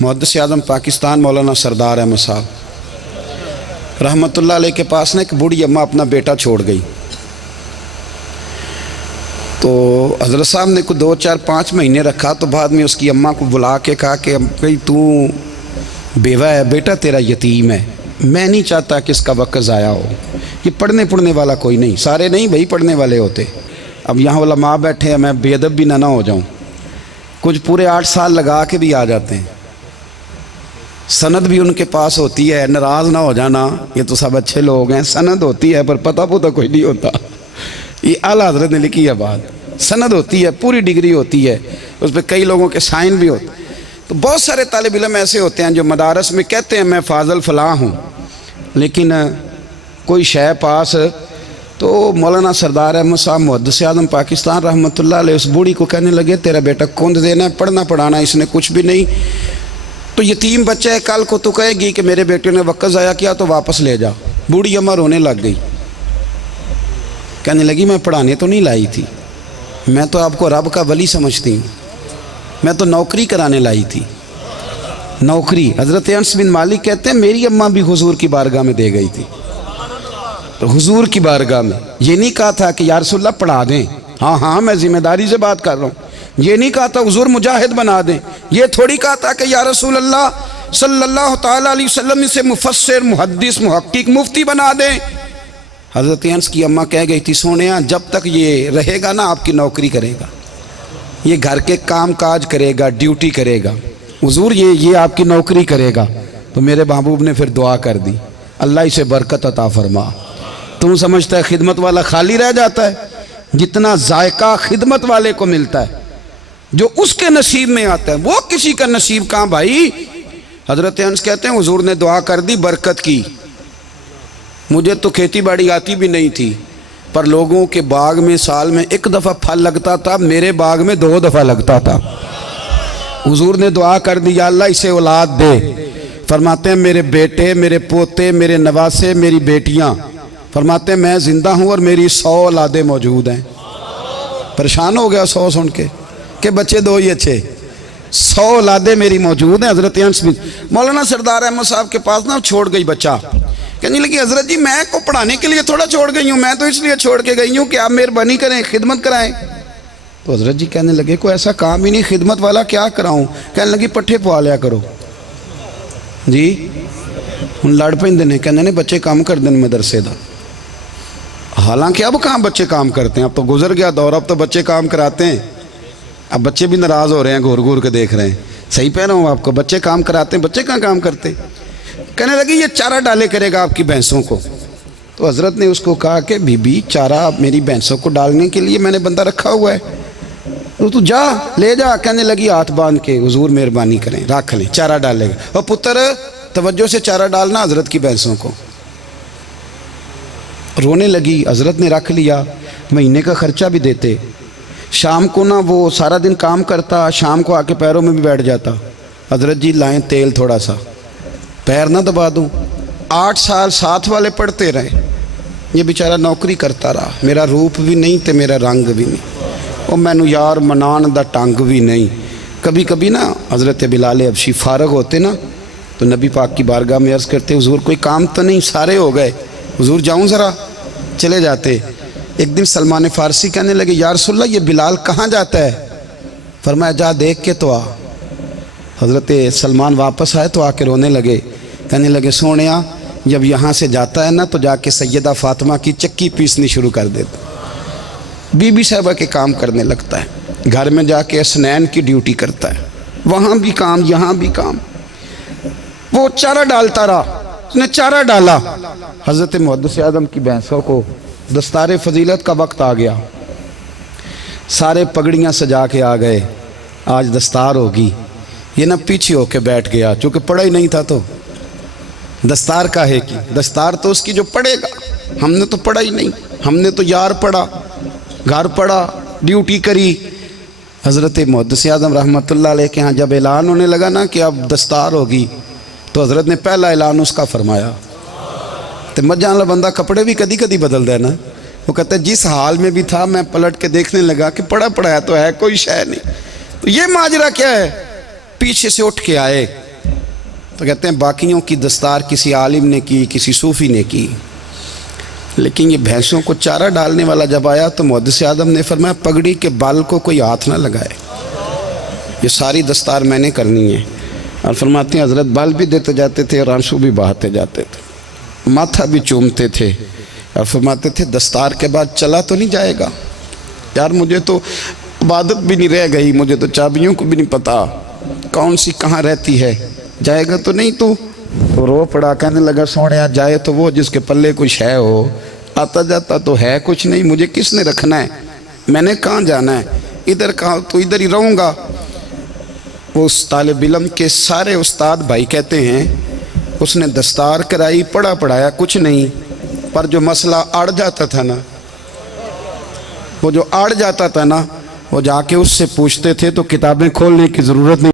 محدث اعظم پاکستان مولانا سردار احمد صاحب رحمۃ اللہ علیہ کے پاس نا ایک بوڑھی اماں اپنا بیٹا چھوڑ گئی. تو حضرت صاحب نے کوئی 2 4 5 مہینے رکھا تو بعد میں اس کی اماں کو بلا کے کہا کہ بھائی تو بیوہ ہے، بیٹا تیرا یتیم ہے، میں نہیں چاہتا کہ اس کا وقت ضائع ہو. یہ پڑھنے والا کوئی نہیں، سارے نہیں بھائی پڑھنے والے ہوتے. اب یہاں علماء بیٹھے ہیں، میں بے ادب بھی نہ ہو جاؤں. کچھ پورے 8 سال لگا کے بھی آ جاتے ہیں، سند بھی ان کے پاس ہوتی ہے. ناراض نہ ہو جانا، یہ تو سب اچھے لوگ ہیں. سند ہوتی ہے پر پتہ کوئی نہیں ہوتا. یہ اعلیٰ حضرت نے لکھی ہے بات. سند ہوتی ہے، پوری ڈگری ہوتی ہے، اس پہ کئی لوگوں کے سائن بھی ہوتے. تو بہت سارے طالب علم ایسے ہوتے ہیں جو مدارس میں کہتے ہیں میں فاضل فلاں ہوں، لیکن کوئی شے پاس. تو مولانا سردار احمد صاحب محدث اعظم پاکستان رحمۃ اللہ علیہ اس بوڑھی کو کہنے لگے تیرا بیٹا کند دینا ہے، پڑھنا پڑھانا اس نے کچھ بھی نہیں، تو یتیم بچہ ہے، کل کو تو کہے گی کہ میرے بیٹے نے وقت ضائع کیا تو واپس لے جا. بوڑھی اماں رونے لگ گئی، کہنے لگی میں پڑھانے تو نہیں لائی تھی، میں تو آپ کو رب کا ولی سمجھتی ہوں، میں تو نوکری کرانے لائی تھی. نوکری. حضرت انس بن مالک کہتے ہیں میری اماں بھی حضور کی بارگاہ میں دے گئی تھی. حضور کی بارگاہ میں یہ نہیں کہا تھا کہ یا رسول اللہ پڑھا دیں، ہاں میں ذمہ داری سے بات کر رہا ہوں. یہ نہیں کہا تھا حضور مجاہد بنا دیں. یہ تھوڑی کہا تھا کہ یا رسول اللہ صلی اللہ تعالیٰ علیہ وسلم سے مفسر محدث محقق مفتی بنا دیں. حضرت انس کی اماں کہہ گئی تھی سونیا جب تک یہ رہے گا نا آپ کی نوکری کرے گا، یہ گھر کے کام کاج کرے گا، ڈیوٹی کرے گا. حضور یہ آپ کی نوکری کرے گا. تو میرے محبوب نے پھر دعا کر دی اللہ اسے برکت عطا فرما. تم سمجھتا ہے خدمت والا خالی رہ جاتا ہے؟ جتنا ذائقہ خدمت والے کو ملتا ہے، جو اس کے نصیب میں آتا ہے، وہ کسی کا نصیب کہاں بھائی. حضرت انس کہتے ہیں حضور نے دعا کر دی برکت کی. مجھے تو کھیتی باڑی آتی بھی نہیں تھی، پر لوگوں کے باغ میں سال میں 1 دفعہ پھل لگتا تھا، میرے باغ میں 2 دفعہ لگتا تھا. حضور نے دعا کر دی یا اللہ اسے اولاد دے. فرماتے ہیں میرے بیٹے، میرے پوتے، میرے نواسے، میری بیٹیاں، فرماتے ہیں میں زندہ ہوں اور میری 100 اولادیں موجود ہیں. پریشان ہو گیا 100 سن کے کہ بچے 2 ہی اچھے. 100 اولادیں میری موجود ہیں. حضرت انس بن مولانا سردار احمد صاحب کے پاس نا چھوڑ گئی بچہ. کہنے لگی حضرت جی میں کو پڑھانے کے لیے تھوڑا چھوڑ گئی ہوں، میں تو اس لیے چھوڑ کے گئی ہوں کہ آپ مہربانی کریں خدمت کرائیں. تو حضرت جی کہنے لگے کوئی ایسا کام ہی نہیں، خدمت والا کیا کراؤں. کہنے لگی پٹھے پوا لیا کرو. جی ہن لڑ پیندے نے، کہنے نے بچے کام کر دیں مدرسے دا. حالانکہ اب کہاں بچے کام کرتے ہیں، اب تو گزر گیا دور، اب تو بچے کام کراتے ہیں. اب بچے بھی ناراض ہو رہے ہیں، گھور کے دیکھ رہے ہیں. صحیح پہ رہا ہوں آپ کو، بچے کام کراتے ہیں، بچے کہاں کام کرتے. کہنے لگی یہ چارہ ڈالے کرے گا آپ کی بھینسوں کو. تو حضرت نے اس کو کہا کہ بی بی چارہ میری بھینسوں کو ڈالنے کے لیے میں نے بندہ رکھا ہوا ہے، تو جا لے جا. کہنے لگی ہاتھ باندھ کے حضور مہربانی کریں رکھ لیں چارہ ڈالے گا. اور پتر توجہ سے چارہ ڈالنا حضرت کی بھینسوں کو. رونے لگی. حضرت نے رکھ لیا، مہینے کا خرچہ بھی دیتے. شام کو نا وہ سارا دن کام کرتا، شام کو آ کے پیروں میں بھی بیٹھ جاتا. حضرت جی لائیں تیل تھوڑا سا، پیر نہ دبا دوں. 8 سال ساتھ والے پڑھتے رہے، یہ بیچارہ نوکری کرتا رہا. میرا روپ بھی نہیں تے میرا رنگ بھی نہیں، اور مینو یار منان دا ٹنگ بھی نہیں. کبھی کبھی نا حضرت بلال حبشی فارغ ہوتے نا تو نبی پاک کی بارگاہ میں عرض کرتے حضور کوئی کام تو نہیں، سارے ہو گئے، حضور جاؤں ذرا. چلے جاتے. ایک دن سلمان فارسی کہنے لگے یا رسول اللہ یہ بلال کہاں جاتا ہے. فرمایا جا دیکھ کے تو آ. حضرت سلمان واپس آئے تو آ کے رونے لگے. کہنے لگے سونیا جب یہاں سے جاتا ہے نا تو جا کے سیدہ فاطمہ کی چکی پیسنی شروع کر دیتا، بی بی صاحبہ کے کام کرنے لگتا ہے. گھر میں جا کے اسنین کی ڈیوٹی کرتا ہے، وہاں بھی کام یہاں بھی کام. وہ چارہ ڈالتا رہا، اس نے چارہ ڈالا. حضرت محدث اعظم کی بھینسوں کو دستار فضیلت کا وقت آ گیا، سارے پگڑیاں سجا کے آ گئے. آج دستار ہوگی. یہ نہ پیچھے ہو کے بیٹھ گیا، چونکہ پڑھا ہی نہیں تھا تو دستار کاہے کی. دستار تو اس کی جو پڑھے گا. ہم نے تو پڑھا ہی نہیں، ہم نے تو یار پڑھا، گھر پڑھا، ڈیوٹی کری. حضرت محدث اعظم رحمۃ اللہ علیہ کے ہاں جب اعلان ہونے لگا نا کہ اب دستار ہوگی تو حضرت نے پہلا اعلان اس کا فرمایا. تو مجھان والا بندہ کپڑے بھی کدی کدی بدل دے نا. وہ کہتا ہے جس حال میں بھی تھا میں پلٹ کے دیکھنے لگا کہ پڑھا پڑھایا تو ہے کوئی شے نہیں. تو یہ ماجرا کیا ہے؟ پیچھے سے اٹھ کے آئے تو کہتے ہیں باقیوں کی دستار کسی عالم نے کی، کسی صوفی نے کی، لیکن یہ بھینسوں کو چارہ ڈالنے والا جب آیا تو محدث اعظم نے فرمایا پگڑی کے بال کو کوئی ہاتھ نہ لگائے، یہ ساری دستار میں نے کرنی ہے۔ اور فرماتے ہیں حضرت بال بھی دیتے جاتے تھے اور آنسو بھی بہاتے جاتے تھے، ماتھا بھی چومتے تھے، اور فرماتے تھے دستار کے بعد چلا تو نہیں جائے گا یار، مجھے تو عبادت بھی نہیں رہ گئی، مجھے تو چابیوں کو بھی نہیں پتا کون سی کہاں رہتی ہے، جائے گا تو نہیں تو رو پڑا، کہنے لگا سونیا جائے تو وہ جس کے پلے کچھ ہے ہو، آتا جاتا تو ہے کچھ نہیں، مجھے کس نے رکھنا ہے، میں نے کہاں جانا ہے، ادھر کہاں تو ادھر ہی رہوں گا۔ وہ اس طالب علم کے سارے استاد بھائی کہتے ہیں اس نے دستار کرائی، پڑھا پڑھایا کچھ نہیں، پر جو مسئلہ اڑ جاتا تھا نا، وہ جو اڑ جاتا تھا نا، وہ جا کے اس سے پوچھتے تھے تو کتابیں کھولنے کی ضرورت نہیں